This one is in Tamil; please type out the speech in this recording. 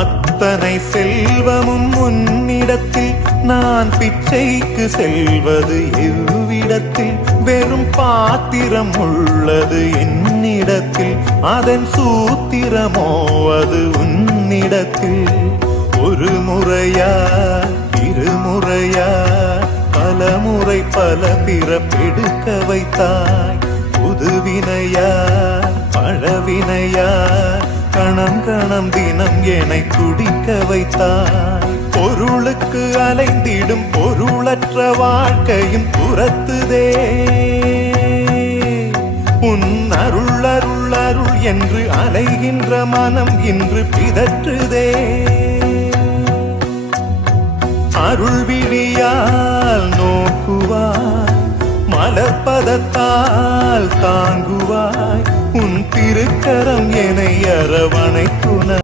அத்தனை செல்வமும் உன்னிடத்தில் நான் பிச்சைக்கு செல்வது எவ்விடத்தில்? வெறும் பாத்திரம் உள்ளது என்னிடத்தில், அதன் சூத்திரமோ அது உன்னிடத்தில். ஒரு முறையா இருமுறையா பலமுறை பல பிறப்பெடுக்க வைத்தாய். புதுவினையா பழவினையா கணம் கணம் தினம் என்னை துடிக்க வைத்தாய். பொருளுக்கு அலைந்திடும் பொருளற்ற வாழ்க்கையும் துரத்துதே. உன் அருள் அருள் அருள் என்று அலைகின்ற மனம் இன்று பிதற்றுதே. அருள் விழியால் நோக்குவாய், மலர்பதத்தால் தாங்குவாய். உன் திருக்கரம் என்னை அரவணைக்குன